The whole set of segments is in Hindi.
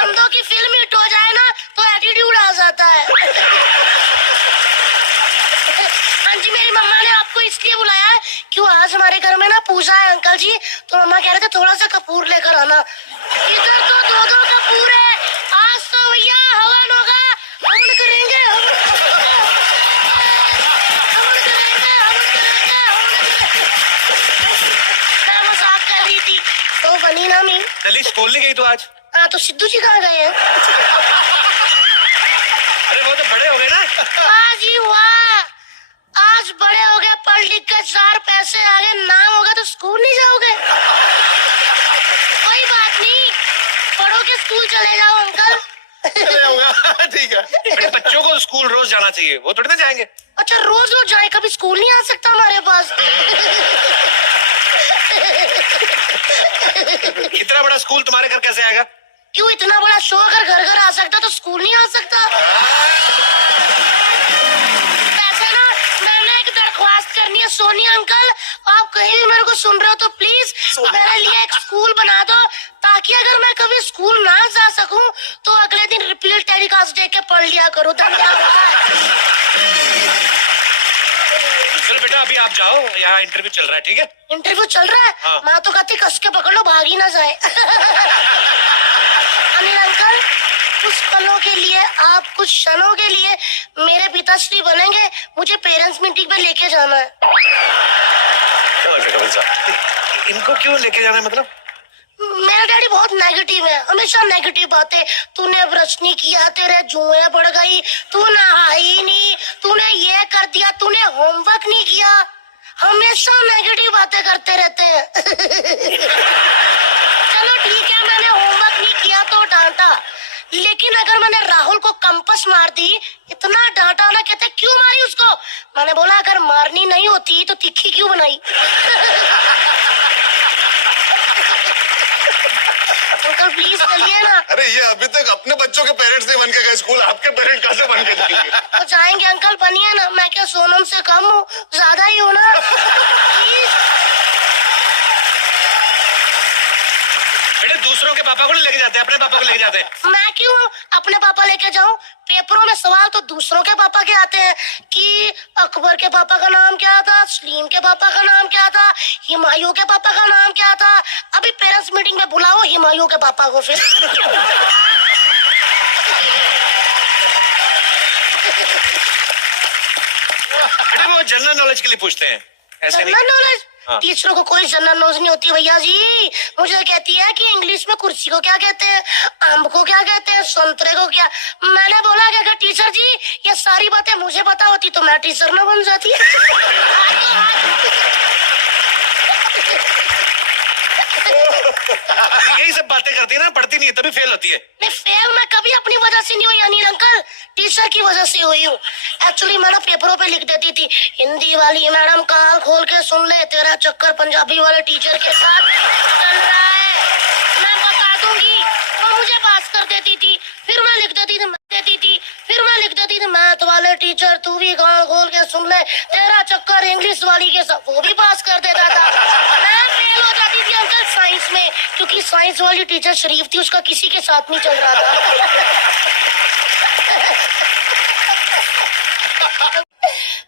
बंदों की फिल्म हिट हो जाए ना तो एटीट्यूड आ जाता है। हाँ जी, मेरी मम्मा ने आपको इसलिए बुलाया है क्यों आज हमारे घर में ना पूजा है अंकल जी, तो मम्मा कह रहे थे थोड़ा सा कपूर लेकर आना। इधर तो दो कपूर है, आज तो भैया हवन होगा, हवन करेंगे, मैं मजाक कर रही थी तो बनी ना मी। चली स्कूल नहीं गई तो आज? हाँ, तो सिद्धू जी कहाँ गए हैं? अरे वो तो बड़े हो गए ना। वाह जी वाह, आज बड़े हो गए, पढ़ लिख कर 4 पैसे आ गए, नाम होगा तो स्कूल नहीं जाओगे? कोई बात नहीं, पढ़ोगे स्कूल चले जाओ अंकल। ठीक है, बड़े बच्चों को स्कूल रोज जाना चाहिए, वो थोड़ी ना जाएंगे। अच्छा, रोज रोज जाए, कभी स्कूल नहीं आ सकता हमारे पास? इतना बड़ा स्कूल तुम्हारे घर कैसे आएगा? क्यों, इतना बड़ा शो अगर घर घर आ सकता तो स्कूल नहीं आ सकता? वैसे ना मैंने एक दरख्वास्त करनी है सोनिया अंकल, आप कहीं भी मेरे को सुन रहे हो तो प्लीज मेरे लिए एक स्कूल बना दो, ताकि अगर मैं कभी स्कूल ना जा सकूं तो अगले दिन रिपीट टेलीकास्ट देख के पढ़ लिया करूं। धन्यवाद। चलो बेटा अभी आप जाओ, यहाँ इंटरव्यू चल रहा है। ठीक है, इंटरव्यू चल रहा है? हाँ। मैं तो कहती कस के पकड़ लो, भाग ही ना जाए। अनिल अंकल, कुछ पलों के लिए, आप कुछ क्षणों के लिए मेरे पिताश्री बनेंगे, मुझे पेरेंट्स मीटिंग पे लेके जाना है। इनको क्यों लेके जाना है मतलब? मेरा डैडी बहुत नेगेटिव है, हमेशा नेगेटिव बातें। तूने ब्रश नहीं किया, तेरे जुएं पड़ गई, तू नहाई नहीं, तूने ये कर दिया, तूने होमवर्क नहीं किया, हमेशा नेगेटिव बातें करते रहते हैं। चलो ठीक है, मैंने होमवर्क नहीं किया तो डांटा, लेकिन अगर मैंने राहुल को कंपास मार दी, इतना डांटा ना, कहते क्यों मारी उसको? मैंने बोला अगर मारनी नहीं होती तो तिखी क्यों बनाई? अंकल प्लीज चलिए ना। अरे ये अभी तक अपने बच्चों के पेरेंट्स नहीं बन के गए स्कूल, आपके पेरेंट कैसे बन के जाएंगे? तो जाएंगे अंकल, बनिए ना, मैं क्या सोनम से कम हूँ, ज्यादा ही हूँ ना। बेटे दूसरों के पापा को नहीं लेके जाते, अपने पापा को लेके जाते हैं। मैं क्यों अपने पापा लेके जाऊं? पेपरों में सवाल तो दूसरों के पापा के आते हैं कि अकबर के पापा का नाम क्या था, सलीम के पापा का नाम क्या था, हुमायूं के पापा का नाम क्या था। अभी पेरेंट्स मीटिंग में बुलाओ हुमायूं के पापा को फिर। अरे वो जनरल नॉलेज के लिए पूछते हैं, ऐसे नहीं। General knowledge? हाँ। टीचरों को कोई जनरल नॉलेज नहीं होती भैया जी। मुझे कहती है कि इंग्लिश में कुर्सी को क्या कहते हैं, आम को क्या कहते हैं, संतरे को क्या। मैंने बोला कि अगर टीचर जी ये सारी बातें मुझे पता होती तो मैं टीचर ना बन जाती। यही सब बातें करती है ना, पढ़ती नहीं है तभी फेल होती है। नहीं, फेल मैं कभी अपनी वजह से नहीं हुई अनिल अंकल, टीचर की वजह से हुई हूँ। एक्चुअली मैं ना पेपरों पे लिख देती थी, हिंदी वाली मैडम कान खोल के सुन ले, तेरा चक्कर पंजाबी वाले टीचर के साथ चल रहा है, मैं बता दूंगी। वो मुझे पास कर देती थी, फिर मैं लिख देती थी, फिर मैं लिख देती थी, मैथ वाले टीचर तू भी कान खोल के सुन ले, तेरा चक्कर इंग्लिश वाली के साथ, वो भी पास कर देता था। मैं फेल हो जाती थी अंकल साइंस में, क्योंकि साइंस वाली टीचर शरीफ थी, उसका किसी के साथ नहीं चल रहा था।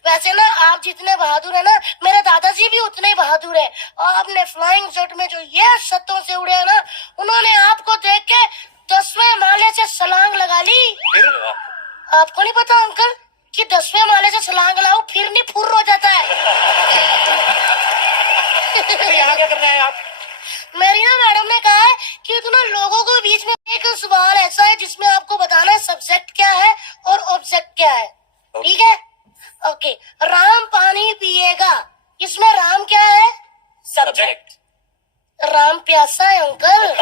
वैसे ना आप जितने बहादुर है ना, मेरे दादाजी भी उतने ही बहादुर है। और आपने फ्लाइंग जेट में जो ये छतों से उड़े हैं ना, उन्होंने आपको देख के 10वें माले से छलांग लगा ली। आपको नहीं पता अंकल कि 10वें माले से छलांग लगाओ फिर नहीं फुर्र हो जाता है। यहाँ क्या करना है आप? मेरी ना मैडम ने कहा है कि तुम लोगों को बीच में एक सवाल ऐसा है जिसमें आपको बताना है सब्जेक्ट क्या है और ऑब्जेक्ट क्या है। ठीक है? ओके, राम पानी पिएगा, इसमें राम क्या है? सब्जेक्ट। राम प्यासा है अंकल।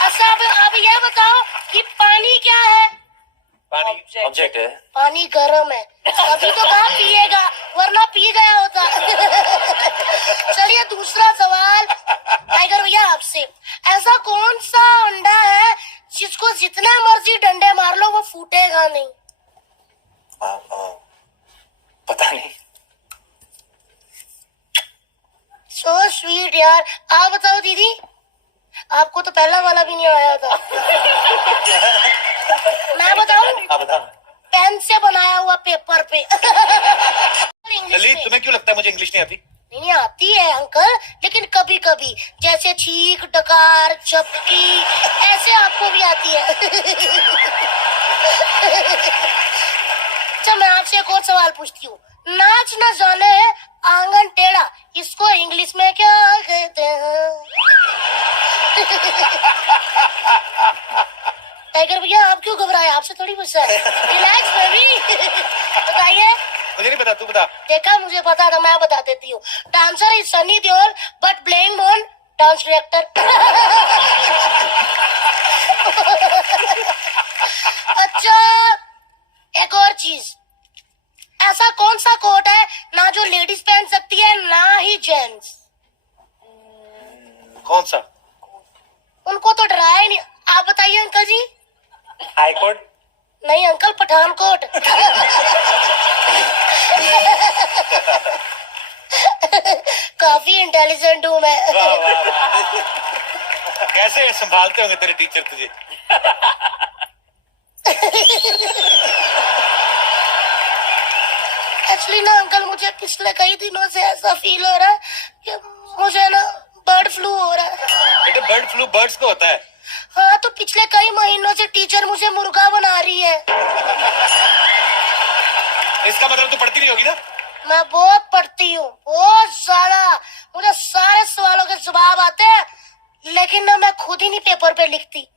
अच्छा अब ये बताओ कि पानी क्या है? पानी ऑब्जेक्ट है। पानी गर्म है, अभी तो कहा पिएगा, वरना पी गया होता। चलिए दूसरा सवाल टाइगर भैया आपसे, ऐसा कौन सा अंडा है जिसको जितना मर्जी डंडे मार लो वो फूटेगा नहीं? पता नहीं। सो स्वीट यार। आप बताओ दीदी, आपको तो पहला वाला भी नहीं आया था। मैं बताऊं, आप बता। पेन से बनाया हुआ पेपर पे। इंग्लिश ललित में। तुम्हें क्यों लगता है मुझे इंग्लिश नहीं आती? नहीं आती है अंकल, लेकिन कभी कभी जैसे छींक, डकार, चपकी, ऐसे आपको भी आती है। अच्छा, मैं आपसे एक और सवाल पूछती हूँ। नाच न जाने आंगन टेढ़ा, इसको इंग्लिश में क्या कहते हैं? टाइगर भैया, आप क्यों घबराए? आपसे थोड़ी गुस्सा है। Relax baby. बताइए। मुझे नहीं पता, तू बता। देखा, मुझे पता था, मैं बता देती हूँ। Dancer is Sunny Deol but playing on dance director. अच्छा, एक और चीज, ऐसा कौन सा कोट है ना जो लेडीज पहन सकती है ना ही जेंट्स? कौन सा? उनको तो डराया ही नहीं। आप बताइए अंकल जी। High court? नहीं अंकल, पठानकोट। काफी इंटेलिजेंट हूँ मैं। वाह, वाह, वाह। कैसे संभालते होंगे तेरे टीचर तुझे? एक्चुअली ना अंकल, मुझे पिछले कई दिनों से ऐसा फील हो रहा है कि मुझे ना बर्ड फ्लू हो रहा है। बेटे, बर्ड फ्लू बर्ड्स को होता है। हाँ, तो पिछले कई महीनों से टीचर मुझे मुर्गा बना रही है। इसका मतलब तू पढ़ती नहीं होगी ना? मैं बहुत पढ़ती हूँ, बहुत ज्यादा। मुझे सारे सवालों के जवाब आते हैं, लेकिन ना मैं खुद ही नहीं पेपर पे लिखती।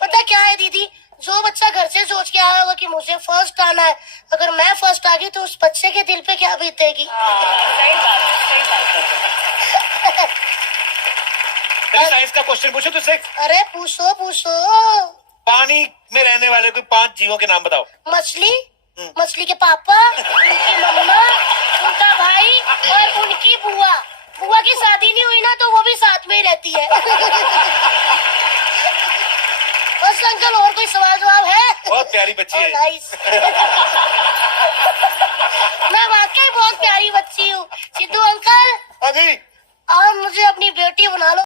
पता क्या है दीदी, जो बच्चा घर से सोच के आया होगा कि मुझे फर्स्ट आना है, अगर मैं फर्स्ट आ गई तो उस बच्चे के दिल पे क्या बीतेगी? सही बात है, सही बात है। तेरी साइंस का क्वेश्चन पूछो तुझसे। अरे पूछो पूछो। पानी में रहने वाले कोई 5 जीवों के नाम बताओ। मछली, मछली के पापा, उनकी मम्मा, उनका भाई और उनकी बुआ। बुआ की शादी नहीं हुई ना, तो वो भी साथ में ही रहती है। बस अंकल, और कोई सवाल जवाब है? बहुत प्यारी बच्ची है। नाइस। मैं वाकई बहुत प्यारी बच्ची हूँ। सिद्धू अंकल, हाँ जी। आप मुझे अपनी बेटी बना लो।